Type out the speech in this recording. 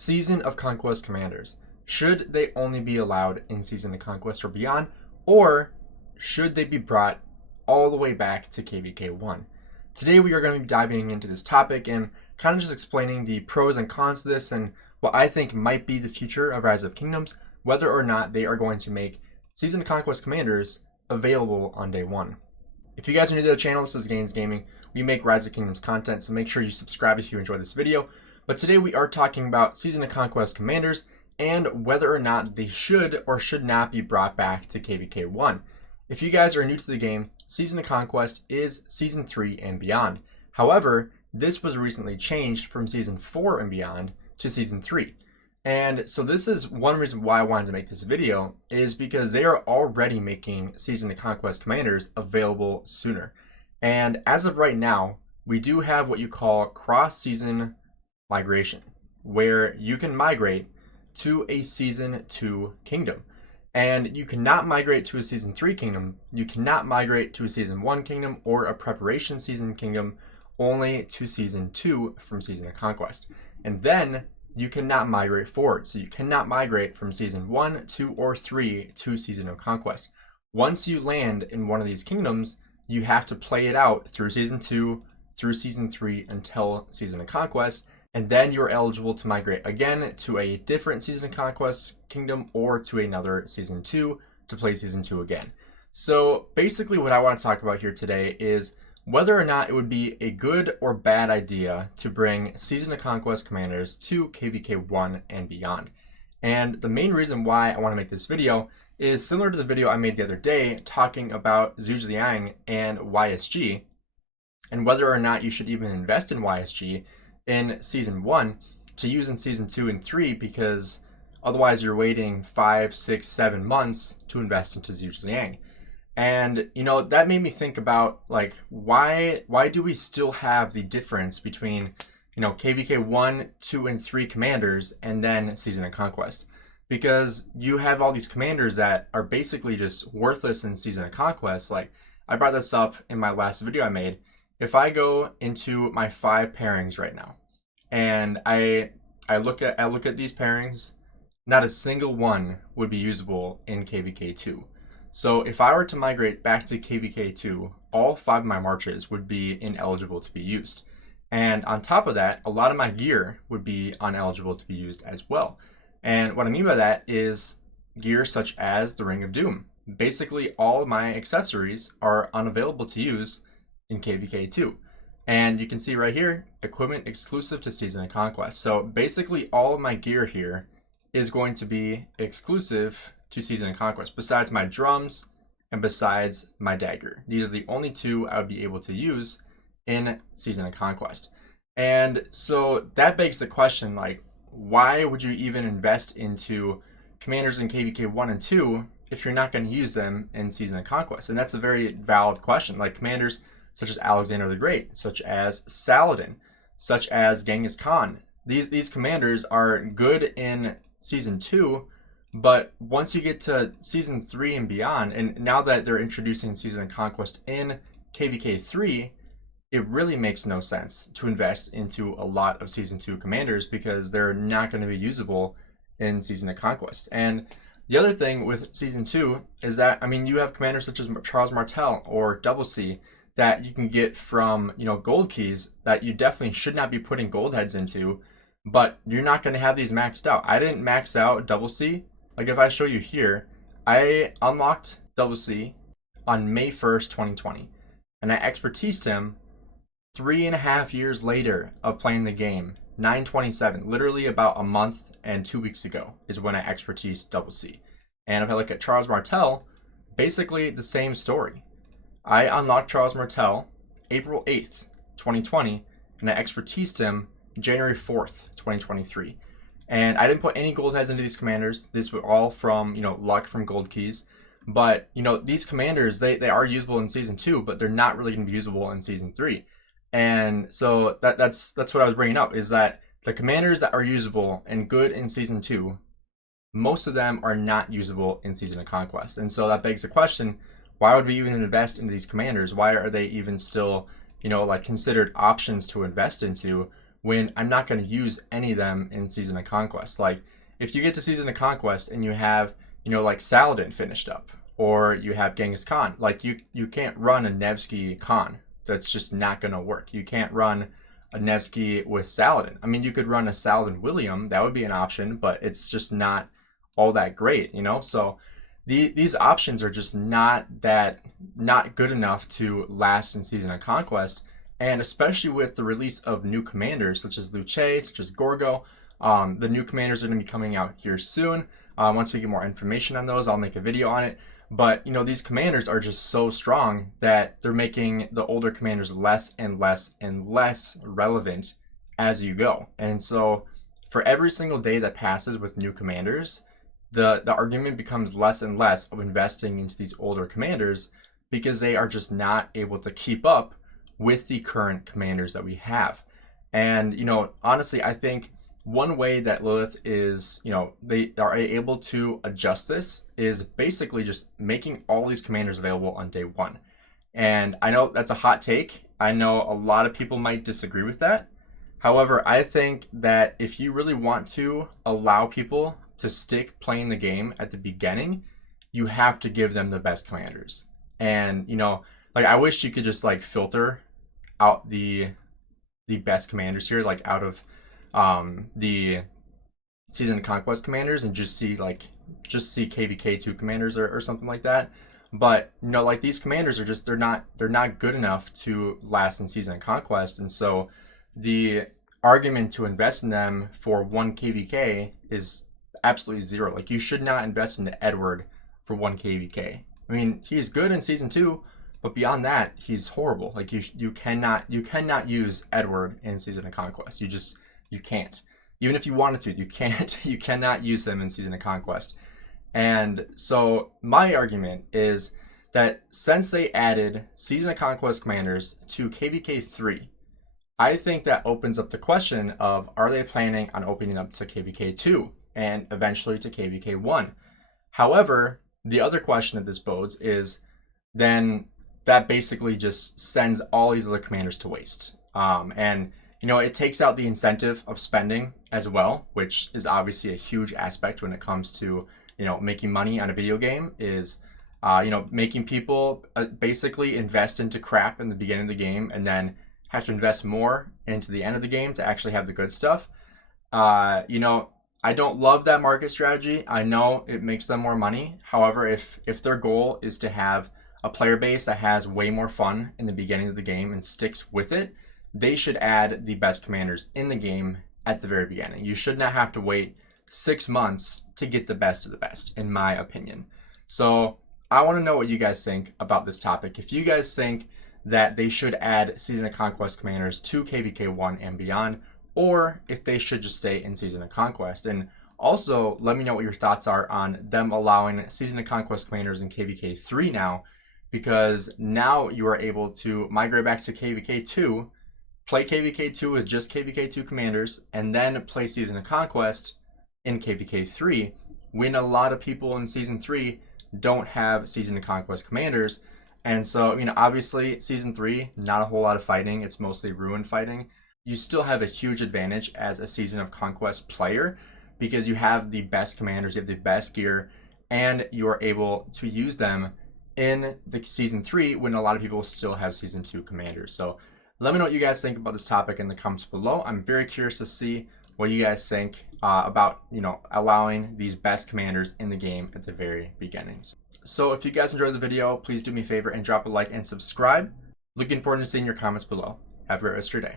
Season of Conquest commanders. Should they only be allowed in Season of Conquest or beyond, or should they be brought all the way back to KVK 1? Today we are going to be diving into this topic and kind of just explaining the pros and cons to this and what I think might be the future of Rise of Kingdoms, whether or not they are going to make Season of Conquest commanders available on day one. If you guys are new to the channel, this is Gainz Gaming. We make Rise of Kingdoms content, so make sure you subscribe if you enjoy this video. But today we are talking about Season of Conquest commanders and whether or not they should or should not be brought back to KVK 1. If you guys are new to the game, Season of Conquest is Season 3 and beyond. However, this was recently changed from Season 4 and beyond to Season 3. And so this is one reason why I wanted to make this video, is because they are already making Season of Conquest commanders available sooner. And as of right now, we do have what you call cross-season migration, where you can migrate to a Season 2 kingdom. And you cannot migrate to a Season 3 kingdom, you cannot migrate to a Season 1 kingdom or a preparation season kingdom, only to Season 2 from Season of Conquest. And then you cannot migrate forward. So you cannot migrate from Season 1, 2, or 3 to Season of Conquest. Once you land in one of these kingdoms, you have to play it out through Season 2, through Season 3 until Season of Conquest, and then you're eligible to migrate again to a different Season of Conquest kingdom or to another Season 2 to play Season 2 again. So basically what I want to talk about here today is whether or not it would be a good or bad idea to bring Season of Conquest commanders to KVK 1 and beyond. And the main reason why I want to make this video is similar to the video I made the other day talking about Zhuge Liang and YSG, and whether or not you should even invest in YSG in Season 1 to use in Season 2 and 3, because otherwise you're waiting 5, 6, 7 months to invest into Zhuge Liang. And you know, that made me think about, like, why do we still have the difference between, you know, KVK 1, 2, and 3 commanders and then Season of Conquest? Because you have all these commanders that are basically just worthless in Season of Conquest. Like, I brought this up in my last video I made. If I go into my 5 pairings right now and I look at these pairings, not a single one would be usable in KVK 2. So if I were to migrate back to KVK 2, all 5 of my marches would be ineligible to be used. And on top of that, a lot of my gear would be ineligible to be used as well. And what I mean by that is gear such as the Ring of Doom. Basically, all of my accessories are unavailable to use in KVK 2. And you can see right here, equipment exclusive to Season of Conquest. So basically all of my gear here is going to be exclusive to Season of Conquest, besides my drums and besides my dagger. These are the only 2 I would be able to use in Season of Conquest. And so that begs the question, like, why would you even invest into commanders in KVK 1 and 2 if you're not going to use them in Season of Conquest? And that's a very valid question. Like, commanders such as Alexander the Great, such as Saladin, such as Genghis Khan. These commanders are good in Season 2, but once you get to Season 3 and beyond, and now that they're introducing Season of Conquest in KVK 3, it really makes no sense to invest into a lot of Season 2 commanders because they're not going to be usable in Season of Conquest. And the other thing with Season 2 is that, I mean, you have commanders such as Charles Martel or Double C that you can get from, you know, gold keys that you definitely should not be putting gold heads into, but you're not going to have these maxed out. I didn't max out Double C. Like, if I show you here, I unlocked Double C on May 1st, 2020, and I expertised him 3.5 years later of playing the game, 9/27, literally about a month and 2 weeks ago is when I expertised Double C. And if I look at Charles Martel, basically the same story. I unlocked Charles Martel April 8th, 2020, and I expertised him January 4th, 2023. And I didn't put any gold heads into these commanders. These were all from, you know, luck from gold keys. But, you know, these commanders, they are usable in Season 2, but they're not really going to be usable in Season 3. And so that's what I was bringing up, is that the commanders that are usable and good in Season 2, most of them are not usable in Season of Conquest. And so that begs the question, why would we even invest into these commanders? Why are they even still, you know, like, considered options to invest into when I'm not going to use any of them in Season of Conquest. Like, if you get to Season of Conquest and you have, like Saladin finished up, or you have Genghis Khan, like you can't run a Nevsky Khan. That's just not going to work. You can't run a Nevsky with Saladin. I mean, you could run a Saladin William, that would be an option, but it's just not all that great, So these options are just not good enough to last in Season of Conquest, and especially with the release of new commanders such as Luce, such as Gorgo. The new commanders are going to be coming out here soon. Once we get more information on those, I'll make a video on it. But these commanders are just so strong that they're making the older commanders less and less and less relevant as you go. And so for every single day that passes with new commanders, the argument becomes less and less of investing into these older commanders, because they are just not able to keep up with the current commanders that we have. And honestly, I think one way that Lilith is, they are able to adjust this is basically just making all these commanders available on day one. And I know that's a hot take. I know a lot of people might disagree with that. However, I think that if you really want to allow people to stick playing the game at the beginning, you have to give them the best commanders. And, like, I wish you could just like filter out the best commanders here, like out of the Season of Conquest commanders, and just see KVK 2 commanders or something like that. But like, these commanders are just they're not good enough to last in Season of Conquest, and so the argument to invest in them for 1 KVK is absolutely zero. Like, you should not invest into Edward for 1 KVK. I mean, he's good in Season 2, but beyond that, he's horrible. Like, you cannot use Edward in Season of Conquest. You can't. Even if you wanted to, you can't. You cannot use them in Season of Conquest. And so my argument is that since they added Season of Conquest commanders to KVK 3, I think that opens up the question of, are they planning on opening up to KVK 2 and eventually to KVK 1? However, the other question that this bodes is then that basically just sends all these other commanders to waste. And it takes out the incentive of spending as well, which is obviously a huge aspect when it comes to, making money on a video game, is, making people basically invest into crap in the beginning of the game and then have to invest more into the end of the game to actually have the good stuff. I don't love that market strategy. I know it makes them more money. However, if their goal is to have a player base that has way more fun in the beginning of the game and sticks with it, they should add the best commanders in the game at the very beginning. You should not have to wait 6 months to get the best of the best, in my opinion. So I want to know what you guys think about this topic. If you guys think that they should add Season of Conquest commanders to KVK 1 and beyond, or if they should just stay in Season of Conquest. And also, let me know what your thoughts are on them allowing Season of Conquest commanders in KVK 3 now, because now you are able to migrate back to KVK 2, play KVK 2 with just KVK 2 commanders, and then play Season of Conquest in KVK 3, when a lot of people in Season 3 don't have Season of Conquest commanders. And so, obviously, Season 3, not a whole lot of fighting. It's mostly ruin fighting. You still have a huge advantage as a Season of Conquest player, because you have the best commanders, you have the best gear, and you are able to use them in the Season 3 when a lot of people still have Season 2 commanders. So let me know what you guys think about this topic in the comments below. I'm very curious to see what you guys think about, allowing these best commanders in the game at the very beginning. So if you guys enjoyed the video, please do me a favor and drop a like and subscribe. Looking forward to seeing your comments below. Have a great rest of your day.